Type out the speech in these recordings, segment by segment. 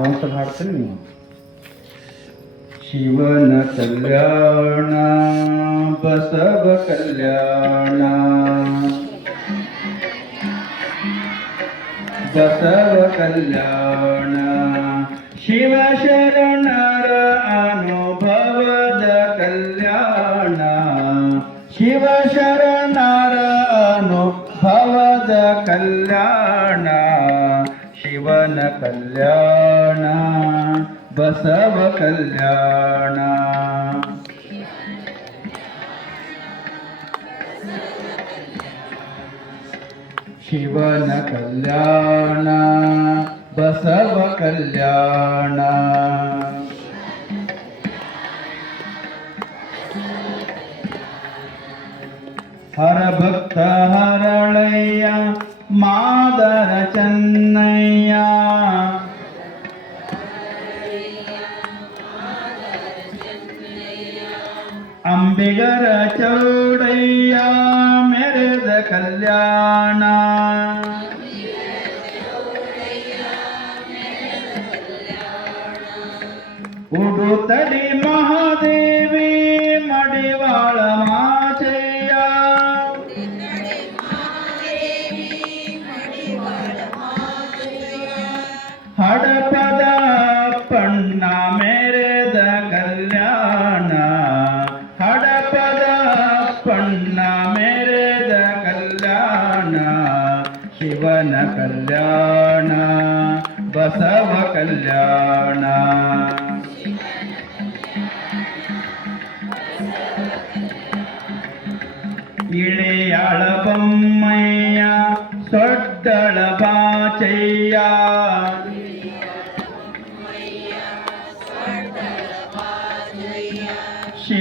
ಅಂತ ಮಾಡ್ತೀನಿ ನೀವು? ಶಿವನ ಕಲ್ಯಾಣ, ಬಸವ ಕಲ್ಯಾಣ. ಬಸವ ಕಲ್ಯಾಣ. ಶಿವ ಶರಣರ ಅನುಭವದ ಕಲ್ಯಾಣ. ಶಿವ ಶರಣರ ಅನುಭವದ ಕಲ್ಯಾಣ. ಶಿವನ ಕಲ್ಯಾಣ ಬಸವ ಕಲ್ಯಾಣ ಶಿವನ ಕಲ್ಯಾಣ ಬಸವ ಕಲ್ಯಾಣ ಹರಭಕ್ತ ಹರಳಯ್ಯ മാതര ചെന്നയ്യ. അംബികര ചൗടയ്യ മെരുത കല്യാണ. ഉടുത്തടി മാ ಪಣ್ಣ ಮೆರೆದ ಕಲ್ಯಾಣ. ಹಡಪದ ಪಣ್ಣ ಮೆರೆದ ಕಲ್ಯಾಣ. ಶಿವನ ಕಲ್ಯಾಣ, ಬಸವ ಕಲ್ಯಾಣ. ಇಳೆಯಾಳ ಬೊಮ್ಮಯ್ಯ, ಸೊಡ್ಡಳ ಬಾಚಯ್ಯ.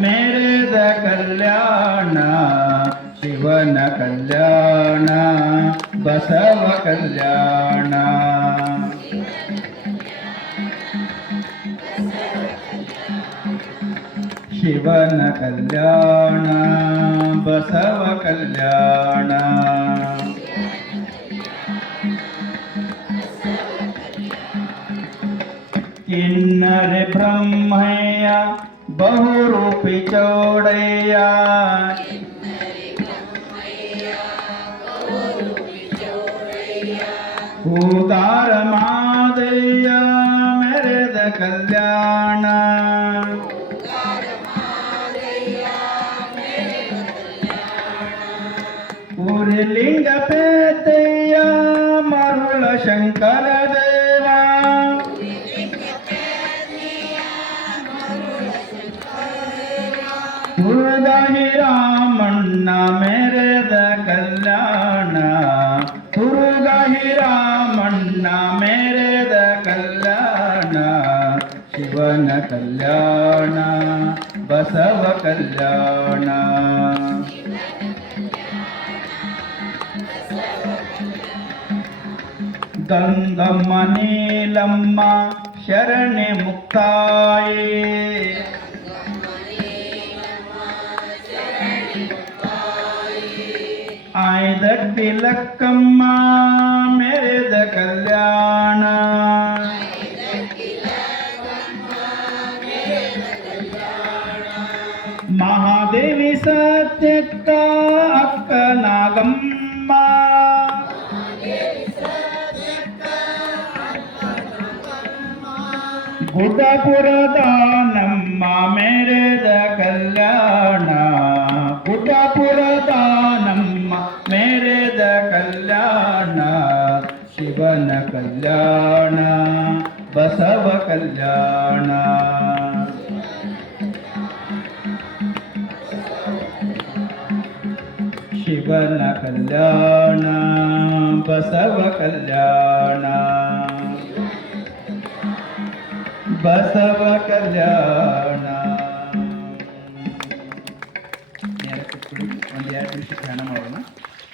ಮೆರೆದ ಕಲ್ಯಾಣ ಶಿವನ ಕಲ್ಯಾಣ ಬಸವ ಕಲ್ಯಾಣ ಶಿವನ ಕಲ್ಯಾಣ ಬಸವ ಕಲ್ಯಾಣ ಕಿನ್ನರೆ ಬ್ರಹ್ಮಯ್ಯ ಬಹುರೂಪಿ കോപിച്ചോടയ ഉദാരമാതയ്യ മെരത കല്യാണ. ഉരുലിംഗ പേത്തയ്യ മരുള ശങ്കരദയ ಶಂಕರ ದೇವ ಹುರುದಾಗಿ ರಾಮಣ್ಣ ಮೆರೆದ ಕಲ್ಯಾಣ ಹುರುಗಾಹಿ ರಾಮಣ್ಣ ಮೆರೆದ ಕಲ್ಯಾಣ ಶಿವನ ಕಲ್ಯಾಣ ಬಸವ ಕಲ್ಯಾಣ ಗಂಗಮ್ಮ ನೀಲಮ್ಮ ಶರಣೆ ಮುಕ್ತಾಯೇ ಆಯ್ದಡ್ಡಿ ಲಕ್ಕಮ್ಮ ಮೆರೆದ ಕಲ್ಯಾಣ ಮಹಾದೇವಿ ಸತ್ಯಕ್ಕ ಅಕ್ಕ ನಾಗಮ್ಮ ಗುಡ್ಡಪುರದ ಕಲ್ಯಾಣ, ಶಿವನ ಕಲ್ಯಾಣ, ಬಸವ ಕಲ್ಯಾಣ. ಶಿವನ ಕಲ್ಯಾಣ, ಬಸವ ಕಲ್ಯಾಣ. ಬಸವ ಕಲ್ಯಾಣ. ಒಂದು ಎರಡು ನಿಮಿಷ ಧ್ಯಾನ ಮಾಡೋಣ.